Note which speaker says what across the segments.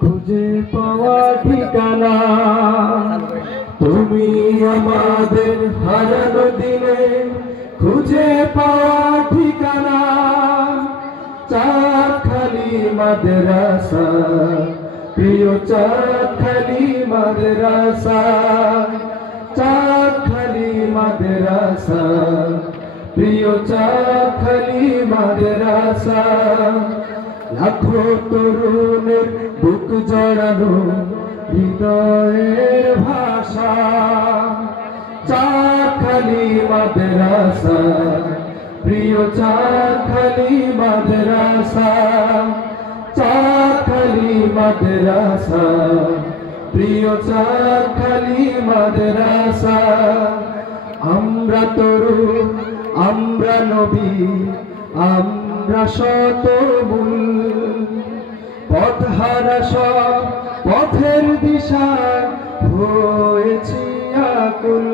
Speaker 1: খুঁজে পাওয়া ঠিকানা। তুমি আমাদের হারানো দিনে খুঁজে পাওয়া ঠিকানা। চাখালি মাদ্রাসা, প্রিয় চাখালি মাদ্রাসা। চাখালি মাদ্রাসা, প্রিয় চাখালি মাদ্রাসা। লাখো তরুণের বুক জড়ানো হৃদয়ের ভাষা। চাখালি মাদ্রাসা, প্রিয় চাখালি মাদ্রাসা। চাখালি মাদ্রাসা, প্রিয় চাখালি মাদ্রাসা। আমরা তরুণ, আমরা নবী, আমরা শত মূল পথ হারা সব পথের দিশায় হয়েছি আকুল।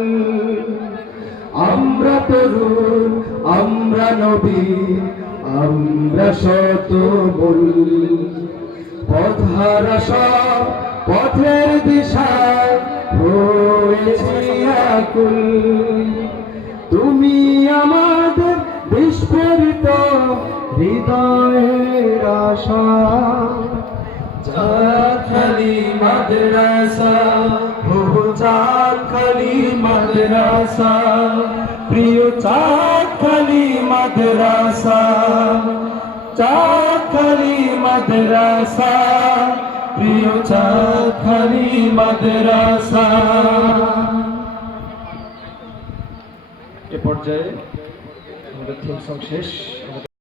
Speaker 1: আমরা তরুণ, আমরা নবী, আমরা শত মূল। পথ হারা সব পথের দিশায় হয়েছি আকুল। তুমি আমাদের বিস্ফোরিত হৃদয়ের আশা। খালি মাদ্রাসা হো খালি মাদ্রাসা প্রিয় খালি মাদ্রাসা খালি মাদ্রাসা প্রিয় খালি মাদ্রাসা এ পর্যায়ে আমাদের শেষ